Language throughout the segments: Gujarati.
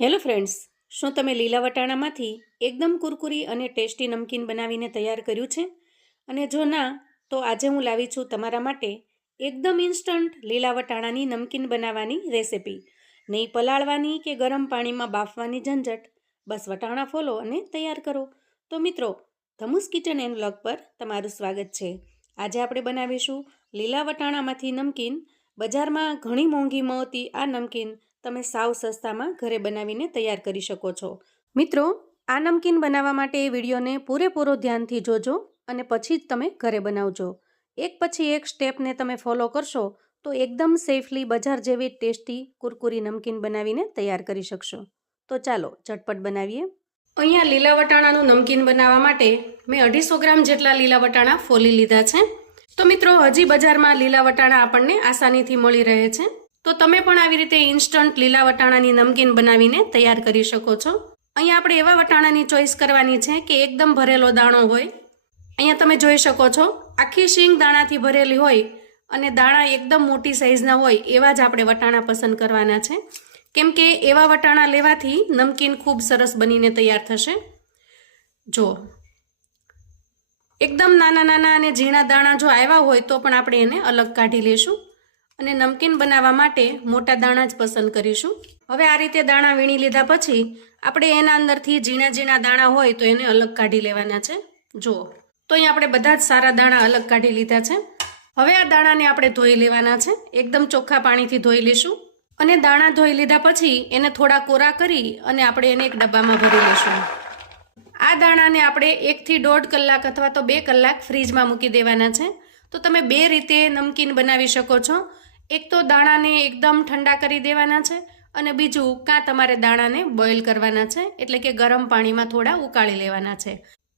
હેલો ફ્રેન્ડ્સ, શું તમે લીલા વટાણામાંથી એકદમ કુરકુરી અને ટેસ્ટી નમકીન બનાવીને તૈયાર કર્યું છે? અને જો ના, તો આજે હું લાવી છું તમારા માટે એકદમ ઇન્સ્ટન્ટ લીલા વટાણાની નમકીન બનાવવાની રેસિપી. નહીં પલાળવાની કે ગરમ પાણીમાં બાફવાની ઝંઝટ, બસ વટાણા ફોલો અને તૈયાર કરો. તો મિત્રો, ધમુસ કિચન એન્ડ વ્લોગ પર તમારું સ્વાગત છે. આજે આપણે બનાવીશું લીલા વટાણામાંથી નમકીન. બજારમાં ઘણી મોંઘી મળતી આ નમકીન તમે સાવ સસ્તામાં ઘરે બનાવીને તૈયાર કરી શકો છો. મિત્રો, આ નમકીન બનાવવા માટે વિડીયોને પૂરેપૂરો ધ્યાનથી જોજો અને પછી જ તમે ઘરે બનાવજો. એક પછી એક સ્ટેપને તમે ફોલો કરશો તો એકદમ સેફલી બજાર જેવી ટેસ્ટી કુરકુરી નમકીન બનાવીને તૈયાર કરી શકશો. તો ચાલો ઝટપટ બનાવીએ. અહીંયા લીલા વટાણાનું નમકીન બનાવવા માટે મેં 250 ગ્રામ જેટલા લીલા વટાણા ફોલી લીધા છે. તો મિત્રો, હજી બજારમાં લીલા વટાણા આપણને આસાનીથી મળી રહે છે. તો તમે પણ આવી રીતે ઇન્સ્ટન્ટ લીલા વટાણાની નમકીન બનાવીને તૈયાર કરી શકો છો. અહીંયા આપણે એવા વટાણાની ચોઈસ કરવાની છે કે એકદમ ભરેલો દાણો હોય. અહીંયા તમે જોઈ શકો છો, આખી શીંગ દાણાથી ભરેલી હોય અને દાણા એકદમ મોટી સાઈઝના હોય એવા જ આપણે વટાણા પસંદ કરવાના છે. કેમ કે એવા વટાણા લેવાથી નમકીન ખૂબ સરસ બનીને તૈયાર થશે. જો એકદમ નાના નાના અને ઝીણા દાણા જો આવ્યા હોય તો પણ આપણે એને અલગ કાઢી લેશું અને નમકીન બનાવવા માટે મોટા દાણા જ પસંદ કરીશું. હવે આ રીતે દાણા વીણી લીધા પછી આપણે એના અંદરથી ઝીણા ઝીણા દાણા હોય તો એને અલગ કાઢી લેવાના છે. જુઓ, તો અહીં આપણે બધા જ સારા દાણા અલગ કાઢી લીધા છે. હવે આ દાણાને આપણે ધોઈ લેવાના છે. એકદમ ચોખ્ખા પાણીથી ધોઈ લઈશું અને દાણા ધોઈ લીધા પછી એને થોડા કોરા કરી અને આપણે એને એક ડબ્બામાં ભરી લઈશું. આ દાણાને આપણે 1 થી 1.5 કલાક અથવા તો 2 કલાક ફ્રીજમાં મૂકી દેવાના છે. તો તમે બે રીતે નમકીન બનાવી શકો છો. એક તો દાણાને એકદમ ઠંડા કરી દેવાના છે અને બીજું કાં તમારે દાણાને બોઇલ કરવાના છે, એટલે કે ગરમ પાણીમાં થોડા ઉકાળી લેવાના છે.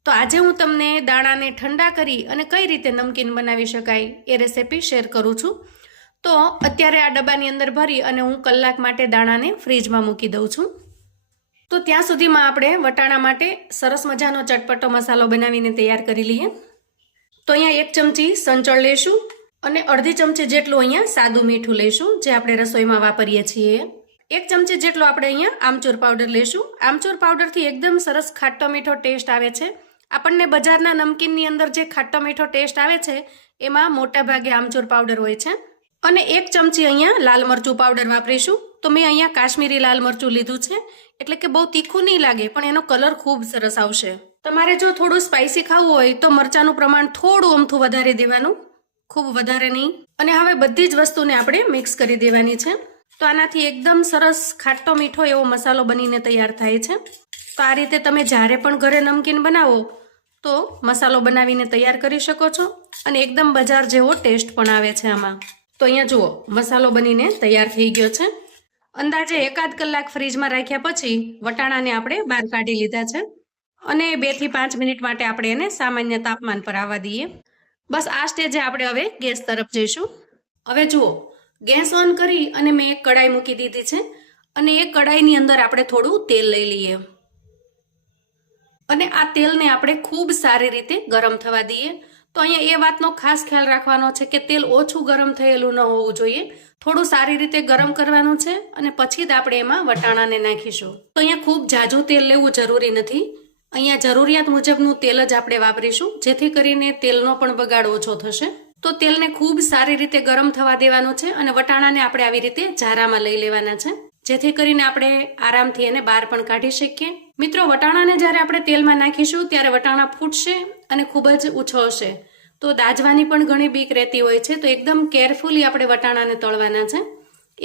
તો આજે હું તમને દાણાને ઠંડા કરી અને કઈ રીતે નમકીન બનાવી શકાય એ રેસિપી શેર કરું છું. તો અત્યારે આ ડબ્બાની અંદર ભરી અને હું કલાક માટે દાણાને ફ્રીજમાં મૂકી દઉં છું. તો ત્યાં સુધીમાં આપણે વટાણા માટે સરસ મજાનો ચટપટો મસાલો બનાવીને તૈયાર કરી લઈએ. તો અહીંયા 1 ચમચી સંચળ લેશું અને અડધી ચમચી જેટલું અહીંયા સાદું મીઠું લેશું, જે આપણે રસોઈમાં વાપરીએ છીએ. 1 ચમચી જેટલો આપણે અહીંયા આમચૂર પાવડર લેશું. આમચૂર પાવડરથી એકદમ સરસ ખાટો મીઠો ટેસ્ટ આવે છે. આપણને બજારના નમકીનની અંદર જે ખાટો મીઠો ટેસ્ટ આવે છે એમાં મોટા ભાગે આમચૂર પાવડર હોય છે. અને 1 ચમચી અહીંયા લાલ મરચું પાવડર વાપરીશું. તો મેં અહીંયા કાશ્મીરી લાલ મરચું લીધું છે, એટલે કે બહુ તીખું નહીં લાગે પણ એનો કલર ખૂબ સરસ આવશે. તમારે જો થોડું સ્પાઇસી ખાવું હોય તો મરચાંનું પ્રમાણ થોડું અમથું વધારે દેવાનું, ખૂબ વધારે નહીં. અને હવે બધી જ વસ્તુને આપણે મિક્સ કરી દેવાની છે. તો આનાથી એકદમ સરસ ખાટો મીઠો એવો મસાલો બનીને તૈયાર થાય છે. તો આ રીતે તમે જ્યારે પણ ઘરે નમકીન બનાવો તો મસાલો બનાવીને તૈયાર કરી શકો છો અને એકદમ બજાર જેવો ટેસ્ટ પણ આવે છે આમાં. તો અહીંયા જુઓ, મસાલો બનીને તૈયાર થઈ ગયો છે. અંદાજે 1-8 કલાક ફ્રીજમાં રાખ્યા પછી વટાણાને આપણે બહાર કાઢી લીધા છે અને 2 થી 5 મિનિટ માટે આપણે એને સામાન્ય તાપમાન પર આવવા દઈએ. બસ આ સ્ટેજે આપણે હવે ગેસ તરફ જઈશું. હવે જુઓ, ગેસ ઓન કરી અને મેં એક કડાઈ મૂકી દીધી છે અને એ કડાઈની અંદર આપણે થોડું તેલ લઈ લઈએ અને આ તેલને આપણે ખૂબ સારી રીતે ગરમ થવા દઈએ. તો અહીંયા એ વાતનો ખાસ ખ્યાલ રાખવાનો છે કે તેલ ઓછું ગરમ થયેલું ન હોવું જોઈએ. થોડું સારી રીતે ગરમ કરવાનું છે અને પછી જ આપણે એમાં વટાણાને નાખીશું. તો અહીંયા ખૂબ ઝાઝું તેલ લેવું જરૂરી નથી. અહીંયા જરૂરિયાત મુજબનું તેલ જ આપણે વાપરીશું, જેથી કરીને તેલનો પણ બગાડ ઓછો થશે. તો તેલને ખૂબ સારી રીતે ગરમ થવા દેવાનું છે અને વટાણાને આપણે આવી રીતે ઝારામાં લઈ લેવાના છે, જેથી કરીને આપણે આરામથી એને બહાર પણ કાઢી શકીએ. મિત્રો, વટાણાને જ્યારે આપણે તેલમાં નાખીશું ત્યારે વટાણા ફૂટશે અને ખૂબ જ ઉછળશે. તો દાજવાની પણ ઘણી બીક રહેતી હોય છે. તો એકદમ કેરફુલી આપણે વટાણાને તળવાના છે,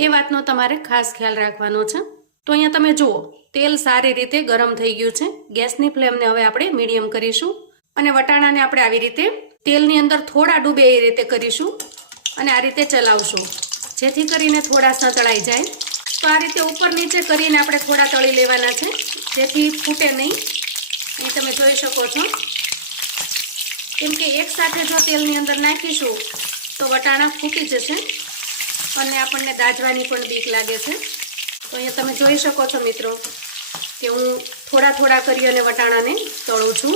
એ વાતનો તમારે ખાસ ખ્યાલ રાખવાનો છે. તો અહીંયા તમે જુઓ, તેલ સારી રીતે ગરમ થઈ ગયું છે. ગેસની ફ્લેમને હવે આપણે મીડિયમ કરીશું અને વટાણાને આપણે આવી રીતે તેલની અંદર થોડા ડૂબે એ રીતે કરીશું અને આ રીતે ચલાવશું, જેથી કરીને થોડા સંતળાઈ જાય. તો આ રીતે ઉપર નીચે કરીને આપણે થોડા તળી લેવાના છે, જેથી ફૂટે નહીં. એ તમે જોઈ શકો છો, કેમ કે એક સાથે જો તેલની અંદર નાખીશું તો વટાણા ફૂટી જશે અને આપણને દાજવાની પણ બીક લાગે છે. તો અહીંયા તમે જોઈ શકો છો મિત્રો કે હું થોડા થોડા કરી અને વટાણાને તળું છું.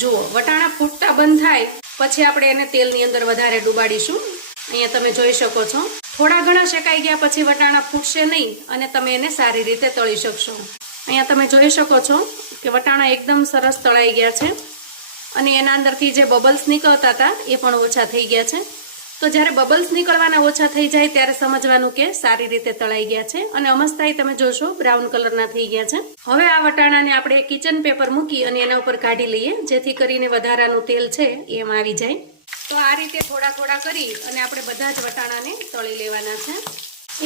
જુઓ, વટાણા ફૂટતા બંધ થાય પછી આપણે એને તેલની અંદર વધારે ડૂબાડીશું. અહીંયા તમે જોઈ શકો છો થોડા ઘણા શેકાઈ ગયા પછી વટાણા ફૂટશે નહીં અને તમે એને સારી રીતે તળી શકશો. અહીંયા તમે જોઈ શકો છો કે વટાણા એકદમ સરસ તળાઈ ગયા છે અને એના અંદરથી જે બબલ્સ નીકળતા હતા એ પણ ઓછા થઈ ગયા છે. તો જ્યારે બબલ્સ નીકળવાના ઓછા થઈ જાય ત્યારે સમજવાનું કે સારી રીતે તળાઈ ગયા છે અને અમસ્તાઈ તમે જોશો બ્રાઉન કલરના થઈ ગયા છે. હવે આ વટાણાને આપણે કિચન પેપર મૂકી અને એના ઉપર કાઢી લઈએ જેથી કરીને વધારાનું તેલ છે એમાં આવી જાય. તો આ રીતે થોડા થોડા કરી અને આપણે બધા જ વટાણાને તળી લેવાના છે.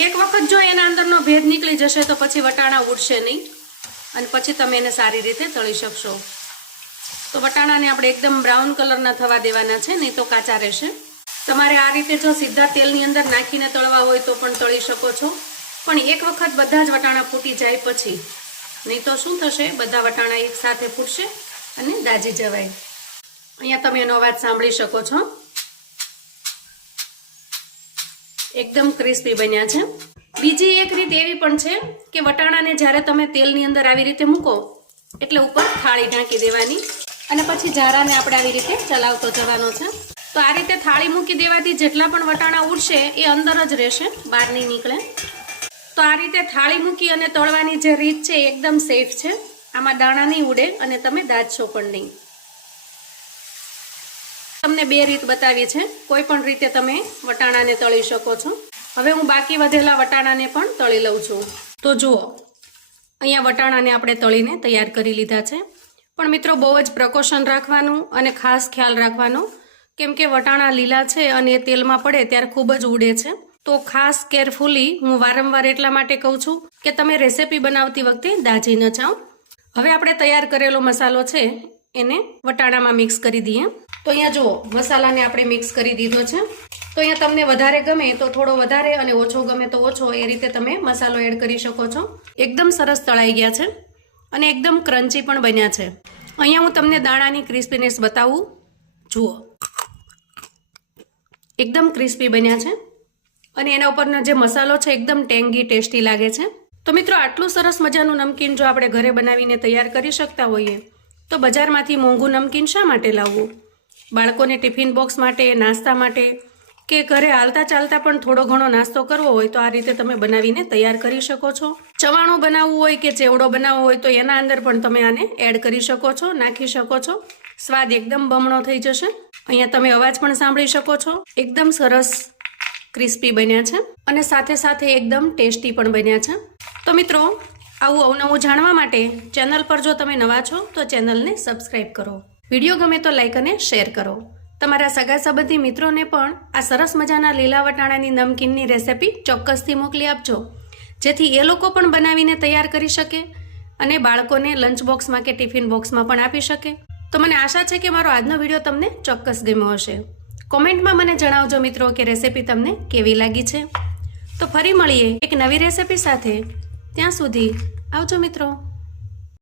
એક વખત જો એના અંદરનો ભેદ નીકળી જશે તો પછી વટાણા ઉડશે નહીં અને પછી તમે એને સારી રીતે તળી શકશો. તો વટાણાને આપણે એકદમ બ્રાઉન કલરના થવા દેવાના છે, નહીં તો કાચા રહેશે. તમારે આ રીતે જો સીધા તેલની અંદર નાખીને તળવા હોય તો પણ તળી શકો છો, પણ એક વખત બધા જ વટાણા ફૂટી જાય પછી, નહીં તો શું થશે, બધા વટાણા એક સાથે ફૂટશે અને દાજી જવાય. અહીંયા તમે એનો અવાજ સાંભળી શકો છો. એકદમ ક્રિસ્પી બન્યા છે. બીજી એક રીત એવી પણ છે કે વટાણાને જ્યારે તમે તેલની અંદર આવી રીતે મૂકો એટલે ઉપર થાળી ઢાંકી દેવાની અને પછી જારાને આપણે આવી રીતે ચલાવતો જવાનો છે. તો આ રીતે થાળી મૂકી દેવાથી જેટલા પણ વટાણા ઉડશે એ અંદર જ રહેશે, બહાર નહીં નીકળે. તો આ રીતે થાળી મૂકી અને તળવાની જે રીત છે એકદમ સેફ છે. આમાં દાણા નહીં ઉડે અને તમે દાજશો પણ નહીં. તમને બે રીત બતાવી છે, કોઈ પણ રીતે તમે વટાણાને તળી શકો છો. હવે હું બાકી વધેલા વટાણાને પણ તળી લઉં છું. તો જુઓ, અહીંયા વટાણાને આપણે તળીને તૈયાર કરી લીધા છે. પણ મિત્રો બહુ જ પ્રિકોશન રાખવાનું અને ખાસ ખ્યાલ રાખવાનો, કેમ કે વટાણા લીલા છે અને એ તેલમાં પડે ત્યારે ખૂબ જ ઉડે છે. તો ખાસ કેરફુલી હું વારંવાર એટલા માટે કહું છું કે તમે રેસીપી બનાવતી વખતે દાજી ન જાઓ. હવે આપણે તૈયાર કરેલો મસાલો છે એને વટાણામાં મિક્સ કરી દઈએ. તો અહીંયા જુઓ, મસાલાને આપણે મિક્સ કરી દીધો છે. તો અહીંયા તમને વધારે ગમે તો થોડો વધારે અને ઓછો ગમે તો ઓછો, એ રીતે તમે મસાલો એડ કરી શકો છો. એકદમ સરસ તળાઈ ગયા છે અને એકદમ ક્રન્ચી પણ બન્યા છે. અહીંયા હું તમને દાણાની ક્રિસ્પીનેસ બતાવું. જુઓ, એકદમ ક્રિસ્પી બન્યા છે અને એના ઉપરનો જે મસાલો છે એકદમ ટેંગી ટેસ્ટી લાગે છે. તો મિત્રો આટલું સરસ મજાનું નમકીન જો આપણે ઘરે બનાવીને તૈયાર કરી શકતા હોઈએ તો બજારમાંથી મોંઘું નમકીન શા માટે લાવવું? બાળકોને ટિફિન બોક્સ માટે, નાસ્તા માટે કે ઘરે હાલતા ચાલતા પણ થોડો ઘણો નાસ્તો કરવો હોય તો આ રીતે તમે બનાવીને તૈયાર કરી શકો છો. ચવાણું બનાવવું હોય કે ચેવડો બનાવવો હોય તો એના અંદર પણ તમે આને એડ કરી શકો છો, નાખી શકો છો. સ્વાદ એકદમ બમણો થઈ જશે. અહીંયા તમે અવાજ પણ સાંભળી શકો છો. એકદમ સરસ ક્રિસ્પી બન્યા છે અને સાથે સાથે એકદમ ટેસ્ટી પણ બન્યા છે. તો મિત્રો, આવું અવનવું જાણવા માટે ચેનલ પર જો તમે નવા છો તો ચેનલને સબસ્ક્રાઈબ કરો. વિડીયો ગમે તો લાઈક અને શેર કરો. તમારા સગા સંબંધી મિત્રોને પણ આ સરસ મજાના લીલા વટાણાની નમકીનની રેસિપી ચોક્કસથી મોકલી આપજો, જેથી એ લોકો પણ બનાવીને તૈયાર કરી શકે અને બાળકોને લંચ બોક્સમાં કે ટિફિન બોક્સમાં પણ આપી શકે. તો મને આશા છે કે મારો આજનો વિડીયો તમને ચોક્કસ ગમ્યો હશે. કોમેન્ટમાં મને જણાવજો મિત્રો કે રેસિપી તમને કેવી લાગી છે. તો ફરી મળીએ એક નવી રેસિપી સાથે. ત્યાં સુધી આવજો મિત્રો.